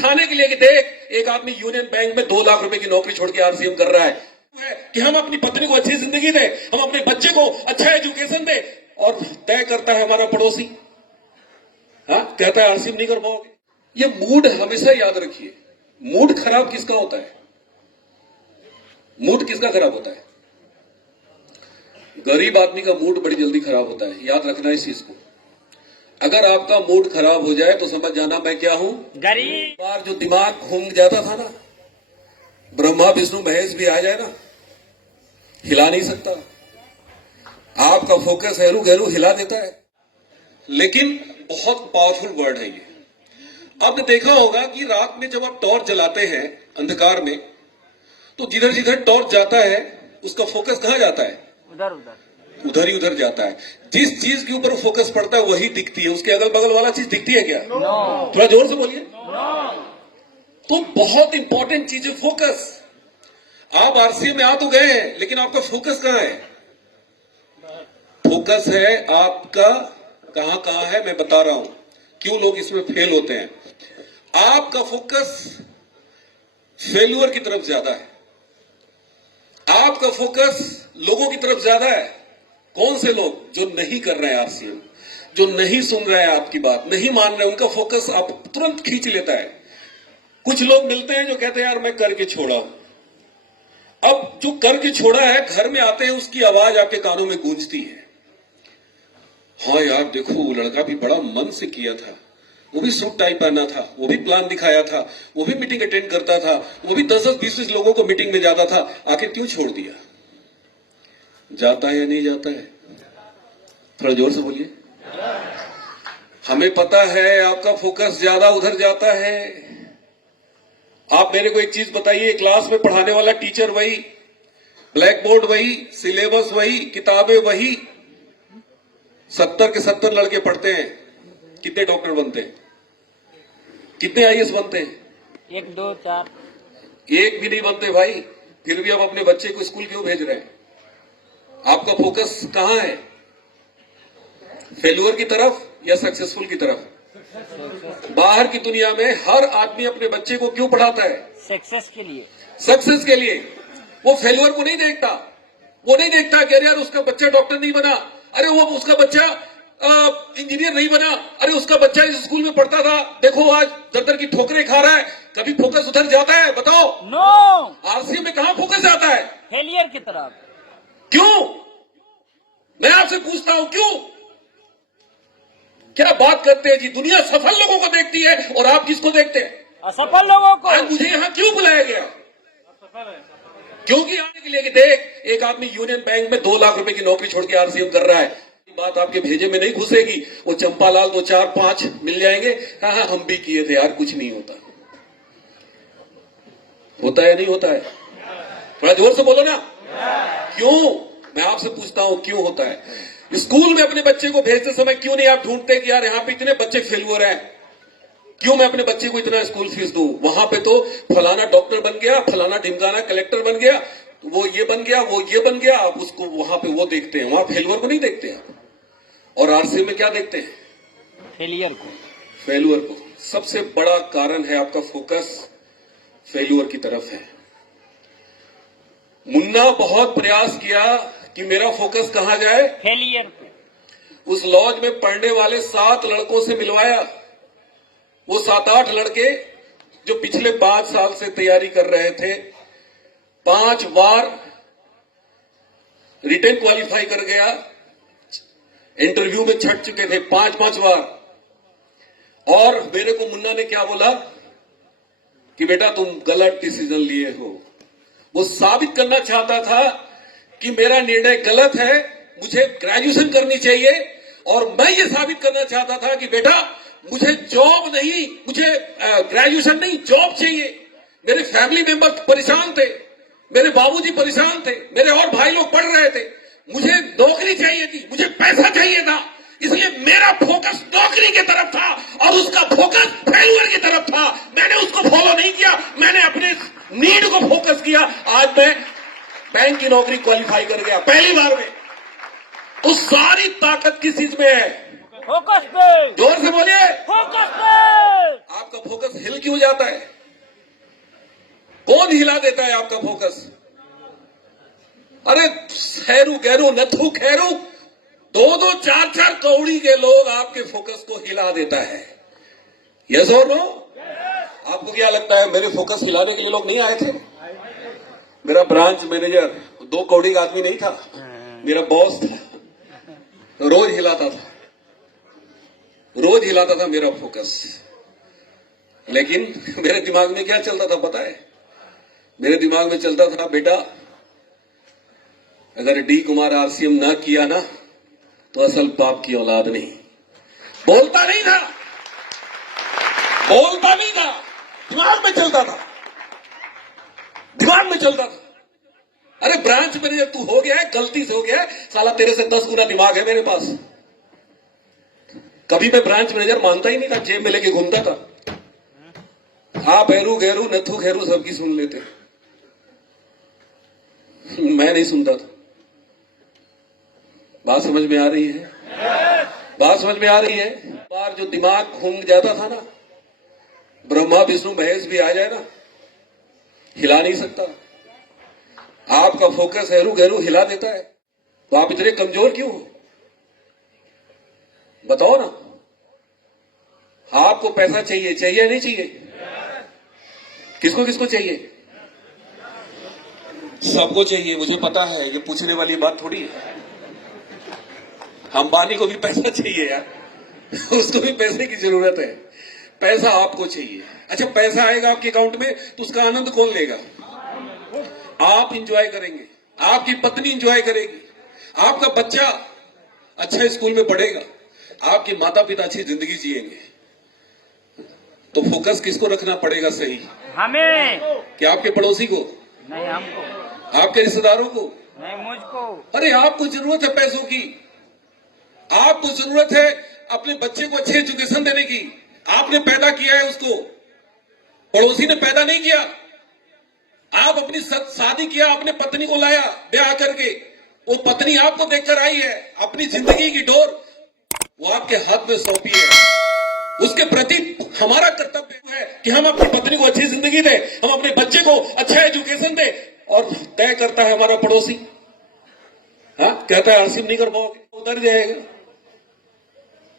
दिखाने के लिए कि देख एक आदमी यूनियन बैंक में 2 लाख रुपए की नौकरी छोड़ के आरसीएम कर रहा है कि हम अपनी पत्नी को अच्छी जिंदगी दें, हम अपने बच्चे को अच्छा एजुकेशन दें, और तय करता है हमारा पड़ोसी, हाँ, कहता है आरसीएम नहीं कर पाओगे। ये मूड हमेशा याद रखिए, मूड खराब किसका होता है? मूड किसका खराब होता है? गरीब आदमी का मूड बड़ी जल्दी खराब होता है, याद रखना इस चीज को। अगर आपका मूड खराब हो जाए तो समझ जाना मैं क्या हूं, गरीब। बार जो दिमाग घूम जाता था ना, ब्रह्मा विष्णु महेश भी आ जाए ना, हिला नहीं सकता। आपका फोकस हेरू घेरू हिला देता है। लेकिन बहुत पावरफुल वर्ड है ये। आपने देखा होगा कि रात में जब आप टॉर्च जलाते हैं अंधकार में, तो जिधर जिधर टॉर्च जाता है उसका फोकस कहां जाता है? उधर ही उधर जाता है। जिस चीज के ऊपर फोकस पड़ता है वही दिखती है, उसके अगल बगल वाला चीज दिखती है क्या? थोड़ा जोर से बोलिए। तो बहुत इंपॉर्टेंट चीज है फोकस। आप आरसीए में आ तो गए हैं, लेकिन आपका फोकस कहां है? फोकस है आपका कहां है, मैं बता रहा हूं क्यों लोग इसमें फेल होते हैं। आपका फोकस फेल्यूर की तरफ ज्यादा है, आपका फोकस लोगों की तरफ ज्यादा है। कौन से लोग? जो नहीं कर रहे हैं आरसीएम, जो नहीं सुन रहे हैं आपकी बात, नहीं मान रहे, उनका फोकस आप तुरंत खींच लेता है। कुछ लोग मिलते हैं जो कहते हैं यार मैं करके छोड़ा। अब जो करके छोड़ा है, घर में आते हैं उसकी आवाज आपके कानों में गूंजती है, हाँ यार देखो वो लड़का भी बड़ा मन से किया था, वो भी सूट टाई पहना था, वो भी प्लान दिखाया था, वो भी मीटिंग अटेंड करता था, वो भी 10-10, 20-20 लोगों को मीटिंग में जाता था, आखिर क्यों छोड़ दिया? जाता है या नहीं जाता है? थोड़ा जोर से बोलिए। हमें पता है आपका फोकस ज्यादा उधर जाता है। आप मेरे को एक चीज बताइए, क्लास में पढ़ाने वाला टीचर वही, ब्लैक बोर्ड वही, सिलेबस वही, किताबें वही, 70 के 70 लड़के पढ़ते हैं, कितने डॉक्टर बनते हैं? कितने आईएएस बनते हैं? 1 2 4 एक भी नहीं बनते भाई। फिर भी आप अपने बच्चे को स्कूल क्यों भेज रहे हैं? आपका फोकस कहां है? फेल्यूर की तरफ या सक्सेसफुल की तरफ? बाहर की दुनिया में हर आदमी अपने बच्चे को क्यों पढ़ाता है? सक्सेस के लिए। सक्सेस के लिए। वो फेल्यूर को नहीं देखता। वो नहीं देखता कि अरे यार उसका बच्चा डॉक्टर नहीं बना, अरे वो उसका बच्चा इंजीनियर नहीं बना, अरे उसका बच्चा इस स्कूल में पढ़ता था, देखो आज दर की ठोकरें खा रहा है। कभी फोकस उधर जाता है? बताओ। नो। आरसीए में कहां फोकस जाता है? फेलियर की तरफ। क्यों? मैं आपसे पूछता हूं क्यों? क्या बात करते हैं जी? दुनिया सफल लोगों को देखती है और आप किसको देखते हैं? असफल लोगों को। आज मुझे यहां क्यों बुलाया गया? क्योंकि आने के लिए कि देख एक आदमी यूनियन बैंक में 2 लाख रुपए की नौकरी छोड़ के आरसीएम कर रहा है। बात आपके भेजे में नहीं घुसेगी। वो चंपालाल 2 4 5 मिल जाएंगे, हाँ हाँ हम भी किए थे यार, कुछ नहीं होता। होता है नहीं होता है? थोड़ा जोर से बोलो ना। क्यों? मैं आपसे पूछता हूं क्यों होता है? स्कूल में अपने बच्चे को भेजते समय क्यों नहीं आप ढूंढते कि यार यहाँ पे इतने बच्चे फेल्यूर हैं, क्यों मैं अपने बच्चे को इतना स्कूल फीस दूं? वहां पे तो फलाना डॉक्टर बन गया, फलाना ढिमकाना कलेक्टर बन गया, वो ये बन गया, वो ये बन गया। आप उसको वहां पे वो देखते हैं, वहां फेल्यूर को नहीं देखते हैं। और आरसीए में क्या देखते हैं? फेलियर को। फेल्यूर को। सबसे बड़ा कारण है आपका फोकस फेल्यूर की तरफ है। मुन्ना बहुत प्रयास किया कि मेरा फोकस कहां जाए? फेलियर पे। उस लॉज में पढ़ने वाले 7 लड़कों से मिलवाया। वो 7-8 लड़के जो पिछले 5 साल से तैयारी कर रहे थे, 5 बार रिटन क्वालिफाई कर गया, इंटरव्यू में छट चुके थे 5-5 बार। और मेरे को मुन्ना ने क्या बोला कि बेटा तुम गलत डिसीजन लिए हो। वो साबित करना चाहता था कि मेरा निर्णय गलत है, मुझे ग्रेजुएशन करनी चाहिए। और मैं ये साबित करना चाहता था कि बेटा मुझे जॉब नहीं, मुझे ग्रेजुएशन नहीं, जॉब चाहिए। मेरे फैमिली मेंबर परेशान थे, मेरे बाबूजी परेशान थे, मेरे और भाई लोग पढ़ रहे थे, मुझे नौकरी चाहिए थी, मुझे पैसा चाहिए था। इसलिए मेरा फोकस नौकरी की तरफ था और उसका फोकस फेल्यूर की तरफ था। मैंने उसको फॉलो नहीं किया, मैंने अपने नीड को फोकस किया। आज मैं बैंक की नौकरी क्वालिफाई कर गया पहली बार में। तो सारी ताकत किस चीज में है? फोकस पे, जोर से बोलिए, फोकस पे। आपका फोकस हिल क्यों जाता है? कौन हिला देता है आपका फोकस? अरे खैरू गैरू नथु खैरू, दो दो चार चार कौड़ी के लोग आपके फोकस को हिला देता है। यस और नो? आपको क्या लगता है मेरे फोकस हिलाने के लिए लोग नहीं आए थे? मेरा ब्रांच मैनेजर 2 कौड़ी का आदमी नहीं था, मेरा बॉस था, रोज हिलाता था, रोज हिलाता था मेरा फोकस। लेकिन मेरे दिमाग में क्या चलता था पता है? मेरे दिमाग में चलता था, बेटा अगर डी कुमार आरसीएम ना किया ना तो असल बाप की औलाद नहीं। बोलता नहीं था, बोलता नहीं था, दिमाग में चलता था, दिमाग में चलता था। अरे ब्रांच मैनेजर तू हो गया है, गलती से हो गया है, साला तेरे से 10 गुना दिमाग है मेरे पास। कभी मैं ब्रांच मैनेजर मानता ही नहीं था, जेब में लेके घूमता था। हाँ भैरू गैरू नथु खैरू सबकी सुन लेते, मैं नहीं सुनता था। बात समझ में आ रही है? बात समझ में आ रही है? बार जो दिमाग घूम जाता था ना, ब्रह्मा विष्णु महेश भी आ जाए ना, हिला नहीं सकता। आपका फोकस हैरू गैरू हिला देता है, तो आप इतने कमजोर क्यों हो? बताओ ना। आपको पैसा चाहिए, चाहिए नहीं चाहिए? किसको किसको चाहिए? सबको चाहिए, मुझे पता है, ये पूछने वाली बात थोड़ी है। अंबानी को भी पैसा चाहिए यार, उसको भी पैसे की जरूरत है। पैसा आपको चाहिए। अच्छा, पैसा आएगा आपके अकाउंट में तो उसका आनंद कौन लेगा? आप इंजॉय करेंगे, आपकी पत्नी इंजॉय करेगी, आपका बच्चा अच्छा स्कूल में पढ़ेगा, आपके माता पिता अच्छी जिंदगी जिएंगे। तो फोकस किसको रखना पड़ेगा सही? हमें क्या आपके पड़ोसी को? नहीं, हमको आपके रिश्तेदारों को? नहीं, मुझको। अरे आपको जरूरत है पैसों की, आपको जरूरत है अपने बच्चे को अच्छी एजुकेशन देने की। आपने पैदा किया है उसको, पड़ोसी ने पैदा नहीं किया। आप अपनी शादी किया, अपने पत्नी को लाया ब्याह करके, वो पत्नी आपको देखकर आई है, अपनी जिंदगी की डोर वो आपके हाथ में सौंपी है। उसके प्रति हमारा कर्तव्य है कि हम अपनी पत्नी को अच्छी जिंदगी दें, हम अपने बच्चे को अच्छा एजुकेशन दें। और तय करता है हमारा पड़ोसी, हाँ कहता है आरसीएम नहीं कर पाओगे, उतर जाएगा।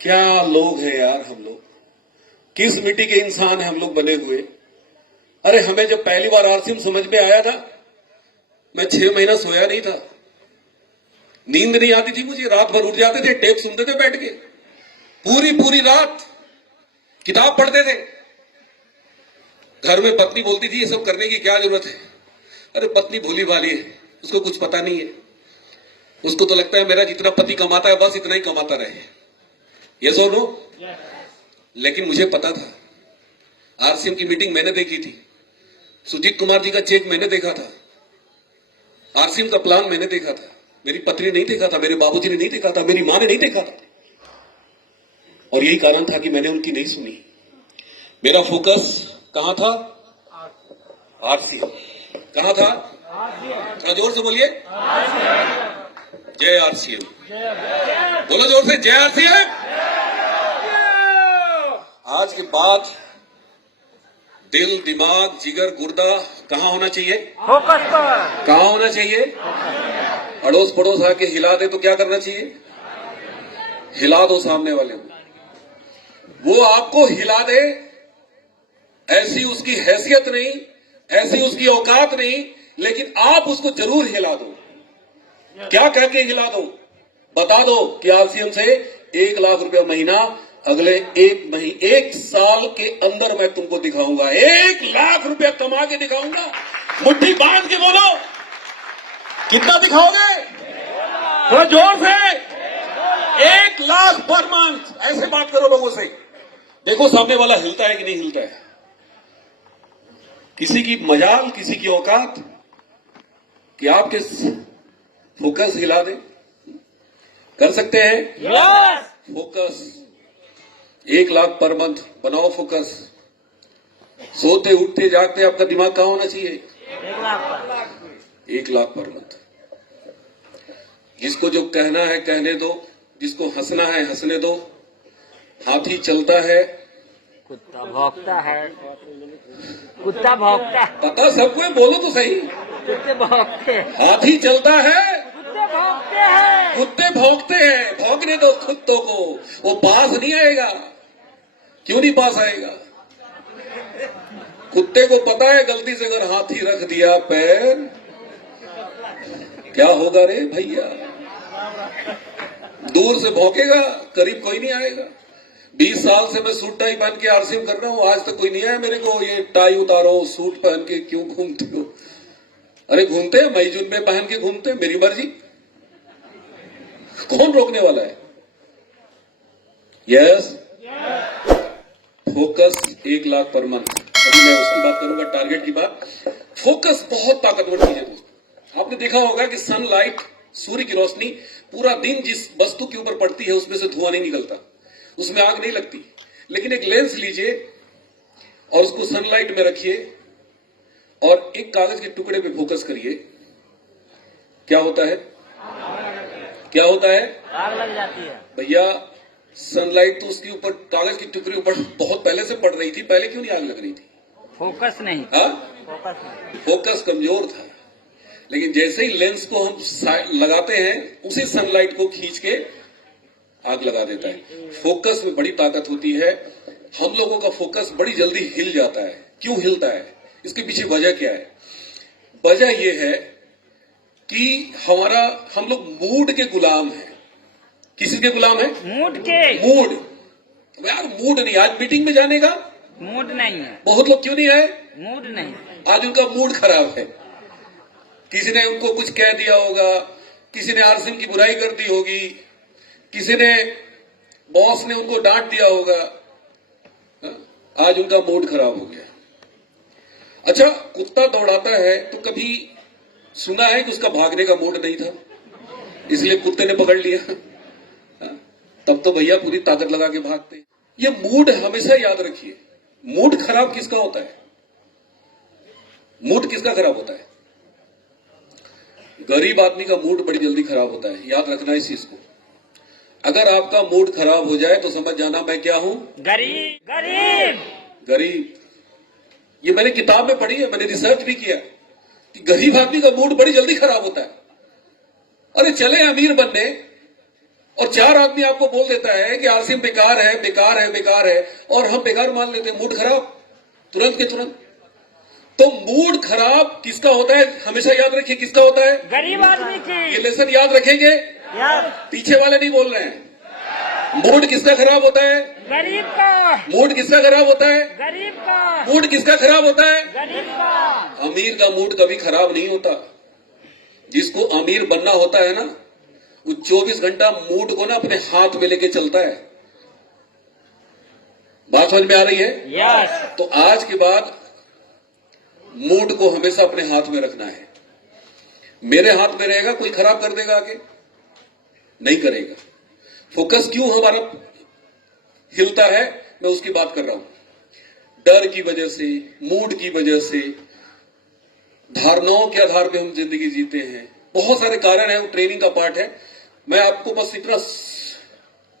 क्या लोग हैं यार हम लोग, किस मिट्टी के इंसान हैं हम लोग बने हुए। अरे हमें जब पहली बार आरसीएम समझ में आया था, मैं 6 महीना सोया नहीं था, नींद नहीं आती थी मुझे, रात भर उठ जाते थे, टेप सुनते थे बैठ के, पूरी पूरी रात किताब पढ़ते थे। घर में पत्नी बोलती थी ये सब करने की क्या जरूरत है? अरे पत्नी भोली भाली है, उसको कुछ पता नहीं है, उसको तो लगता है मेरा जितना पति कमाता है बस इतना ही कमाता रहे। ये सो नो? लेकिन मुझे पता था, आरसीएम की मीटिंग मैंने देखी थी, सुजीत कुमार जी का चेक मैंने देखा था, आरसीएम का प्लान मैंने देखा था। मेरी पत्नी ने नहीं देखा था, मेरे बाबूजी ने नहीं देखा था, मेरी मां ने नहीं देखा था। और यही कारण था कि मैंने उनकी नहीं सुनी। मेरा फोकस कहां था? आरसीएम। कहां था? थोड़ा जोर से बोलिए, जय आरसीएम। बोलो जोर से, जय आरसीएम। आज के बाद दिल दिमाग जिगर गुर्दा कहां होना चाहिए? फोकस पर। कहां होना चाहिए? अड़ोस पड़ोस आके हिला दे तो क्या करना चाहिए? हिला दो सामने वाले को, वो आपको हिला दे, ऐसी उसकी हैसियत नहीं, ऐसी उसकी औकात नहीं, लेकिन आप उसको जरूर हिला दो। क्या कह के हिला दो? बता दो कि आरसीएम से 1 लाख रुपया महीना अगले एक साल के अंदर मैं तुमको दिखाऊंगा, 1 लाख रुपया कमा के दिखाऊंगा। मुट्ठी बांध के बोलो, कितना दिखाओगे? थोड़ा जोर से, 1 लाख पर मंथ। ऐसे बात करो लोगों से, देखो सामने वाला हिलता है कि नहीं हिलता है। किसी की मजाल, किसी की औकात कि आपके फोकस हिला दे। कर सकते हैं? Yes. Focus 1 lakh per month बनाओ फोकस। सोते उठते जागते आपका दिमाग कहां होना चाहिए? 1 लाख पर। 1 लाख पर मंथ। जिसको जो कहना है कहने दो, जिसको हंसना है हंसने दो, हाथी चलता है, कुत्ता भौंकता है। कुत्ता भौंकता है। पता सबको है, बोलो तो सही। कुत्ते भौंकते हैं। हाथी चलता है, कुत्ते भौंकते हैं। कुत्ते भौंकते हैं। भौंकने दो कुत्तों को, वो पास नहीं आएगा। क्यों नहीं पास आएगा? कुत्ते को पता है गलती से अगर हाथी रख दिया पैर, क्या होगा रे भैया? दूर से भौंकेगा, करीब कोई नहीं आएगा। 20 साल से मैं सूट टाई पहन के आरसीएम कर रहा हूं, आज तक कोई नहीं आया मेरे को ये टाई उतारो, सूट पहन के क्यों घूमते हो? अरे घूमते हैं, मई जून में पहन के घूमते हैं, मेरी मर्जी, कौन रोकने वाला है? Yes, focus 1 lakh per month. अभी मैं उसकी बात करूंगा, टारगेट की बात। फोकस बहुत ताकतवर चीज है दोस्तों। आपने देखा होगा कि सनलाइट, सूर्य की रोशनी पूरा दिन जिस वस्तु के ऊपर पड़ती है उसमें से धुआं नहीं निकलता, उसमें आग नहीं लगती। लेकिन एक लेंस लीजिए और उसको सनलाइट में रखिए और एक कागज के टुकड़े पे फोकस करिए, क्या होता है? क्या होता है? आग लग जाती है। भैया सनलाइट तो उसके ऊपर, कागज के टुकड़े ऊपर बहुत पहले से पड़ रही थी, पहले क्यों नहीं आग लग रही थी? फोकस नहीं। हाँ, फोकस नहीं। फोकस कमजोर था। लेकिन जैसे ही लेंस को हम लगाते हैं, उसी सनलाइट को खींच के आग लगा देता है। फोकस में बड़ी ताकत होती है। हम लोगों का फोकस बड़ी जल्दी हिल जाता है। क्यों हिलता है? इसके पीछे वजह क्या है? वजह यह है कि हम लोग मूड के गुलाम हैं। किसी के गुलाम है? मूड के। मूड। यार मूड नहीं, आज मीटिंग में जाने का मूड नहीं है। बहुत लोग क्यों नहीं आए? मूड नहीं। आज उनका मूड खराब है। किसी ने उनको कुछ कह दिया होगा, किसी ने आरसीएम की बुराई कर दी होगी, किसी ने, बॉस ने उनको डांट दिया होगा। आज उनका मूड खराब हो गया। अच्छा, कुत्ता दौड़ाता है तो कभी सुना है कि उसका भागने का मूड नहीं था, इसलिए कुत्ते ने पकड़ लिया? तब तो भैया पूरी ताकत लगा के भागते। ये मूड हमेशा याद रखिए। मूड खराब किसका होता है? मूड किसका खराब होता है? गरीब आदमी का मूड बड़ी जल्दी खराब होता है, याद रखना इस चीज को। अगर आपका मूड खराब हो जाए तो समझ जाना मैं क्या हूं? गरीब। गरीब। गरीब। ये मैंने किताब में पढ़ी है, मैंने रिसर्च भी किया कि गरीब आदमी का मूड बड़ी जल्दी खराब होता है। अरे चले अमीर बनने और 4 आदमी आपको बोल देता है कि आरसीएम बेकार है, बेकार है, बेकार है, और हम बेकार मान लेते हैं, मूड खराब तुरंत के तुरंत। तो मूड खराब किसका होता है? हमेशा याद रखिए, किसका होता है? गरीब आदमी की। ये लेसन याद रखेंगे, यार पीछे वाले नहीं बोल रहे हैं। मूड किसका खराब होता है? गरीब का। मूड किसका खराब होता है? गरीब का। मूड किसका खराब होता है? गरीब का। अमीर का मूड कभी खराब नहीं होता। जिसको अमीर बनना होता है ना, वो 24 घंटा मूड को ना अपने हाथ में लेके चलता है। बात समझ में आ रही है? यस। तो आज के बाद मूड को हमेशा अपने हाथ में रखना है। मेरे हाथ में रहेगा, कोई खराब कर देगा आके? नहीं करेगा। फोकस क्यों हमारा हिलता है, मैं उसकी बात कर रहा हूं। डर की वजह से, मूड की वजह से, धारणाओं के आधार पे हम जिंदगी जीते हैं। बहुत सारे कारण हैं, वो ट्रेनिंग का पार्ट है। मैं आपको बस इतना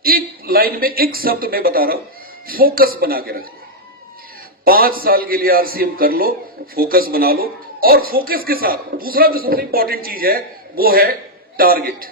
एक लाइन में, एक शब्द में बता रहा हूं, फोकस बना के रखना। 5 साल के लिए आरसीएम कर लो, फोकस बना लो। और फोकस के साथ दूसरा जो सबसे इंपॉर्टेंट चीज है वो है टारगेट।